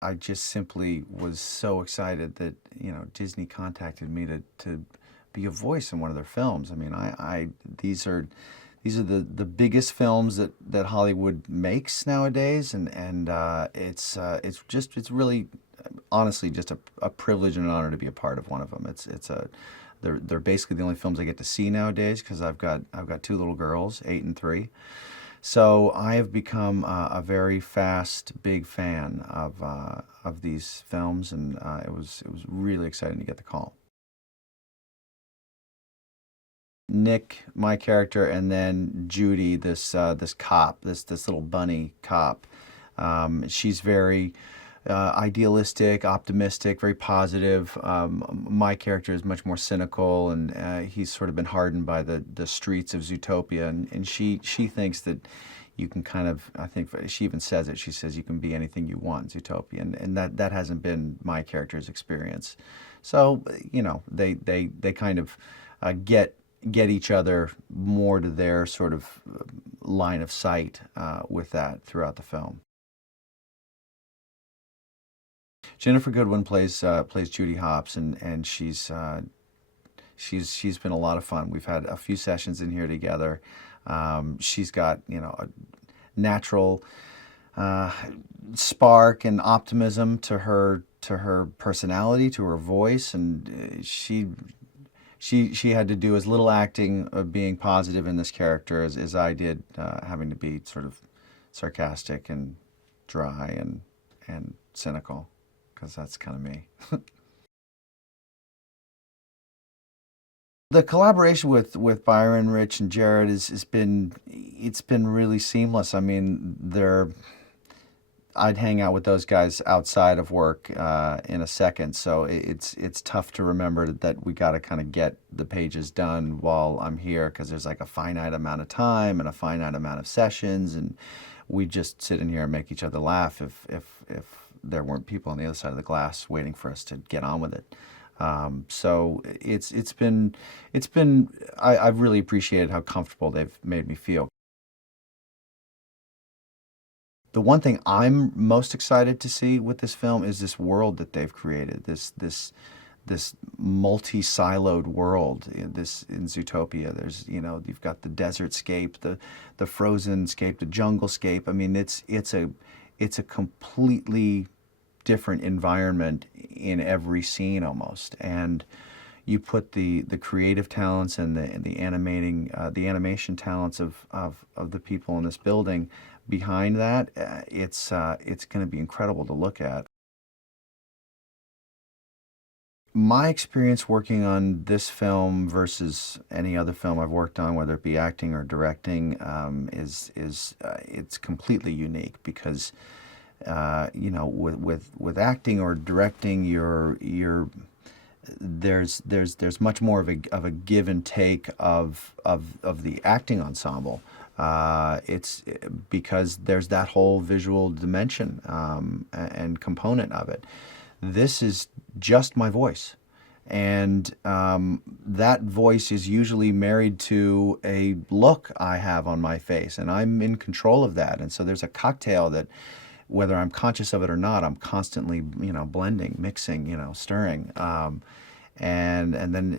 I just simply was so excited that, Disney contacted me to be a voice in one of their films. I mean, these are the biggest films that Hollywood makes nowadays, and it's really honestly just a privilege and an honor to be a part of one of them. They're basically the only films I get to see nowadays because I've got two little girls, 8 and 3. So I have become a very fast, big fan of these films, and it was really exciting to get the call. Nick, my character, and then Judy, this cop, this little bunny cop. She's very idealistic, optimistic, very positive. My character is much more cynical, and he's sort of been hardened by the streets of Zootopia, and she thinks that you can kind of, I think she even says it. She says you can be anything you want, Zootopia, and that hasn't been my character's experience. So they kind of get each other more to their sort of line of sight with that throughout the film. Ginnifer Goodwin plays Judy Hopps, and she's been a lot of fun. We've had a few sessions in here together. She's got a natural spark and optimism to her personality, to her voice, and she had to do as little acting of being positive in this character as I did, having to be sort of sarcastic and dry and cynical, because that's kind of me. The collaboration with Byron, Rich, and Jared has been it's been really seamless. I mean, I'd hang out with those guys outside of work in a second, so it's tough to remember that we got to kind of get the pages done while I'm here, because there's like a finite amount of time and a finite amount of sessions, and we just sit in here and make each other laugh if there weren't people on the other side of the glass waiting for us to get on with it. So I've really appreciated how comfortable they've made me feel. The one thing I'm most excited to see with this film is this world that they've created. This multi-siloed world in Zootopia. There's you've got the desert scape, the frozen scape, the jungle scape. I mean, it's a completely different environment in every scene almost, and you put the creative talents and the animation talents of the people in this building behind that. It's going to be incredible to look at. My experience working on this film versus any other film I've worked on, whether it be acting or directing, is it's completely unique because with acting or directing, there's much more of a give and take of the acting ensemble. It's because there's that whole visual dimension and component of it. This is just my voice, and that voice is usually married to a look I have on my face, and I'm in control of that. And so there's a cocktail that, whether I'm conscious of it or not, I'm constantly, blending, mixing, stirring. And then,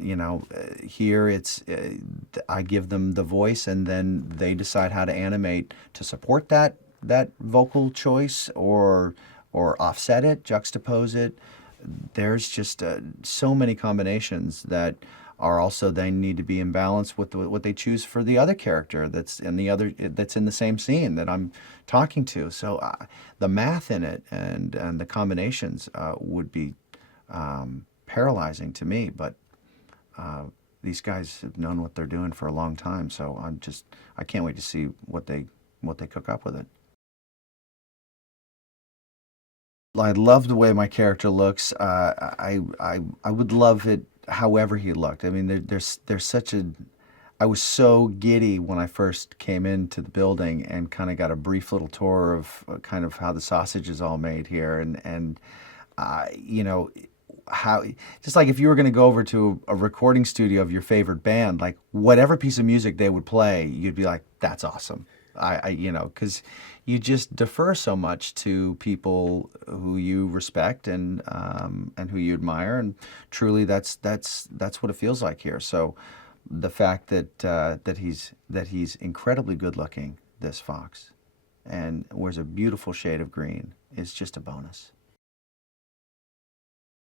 here I give them the voice, and then they decide how to animate to support that vocal choice or offset it, juxtapose it. There's just so many combinations that are also, they need to be in balance with what they choose for the other character that's in the same scene that I'm talking to. So the math in it and the combinations would be paralyzing to me, but these guys have known what they're doing for a long time, so I can't wait to see what they cook up with it. I love the way my character looks. I would love it however he looked. I mean, there's such a. I was so giddy when I first came into the building and kind of got a brief little tour of kind of how the sausage is all made here, and how, just like if you were going to go over to a recording studio of your favorite band, like whatever piece of music they would play, you'd be like, that's awesome. you know, because you just defer so much to people who you respect and who you admire, and truly, that's what it feels like here. So, the fact that he's incredibly good looking, this fox, and wears a beautiful shade of green is just a bonus.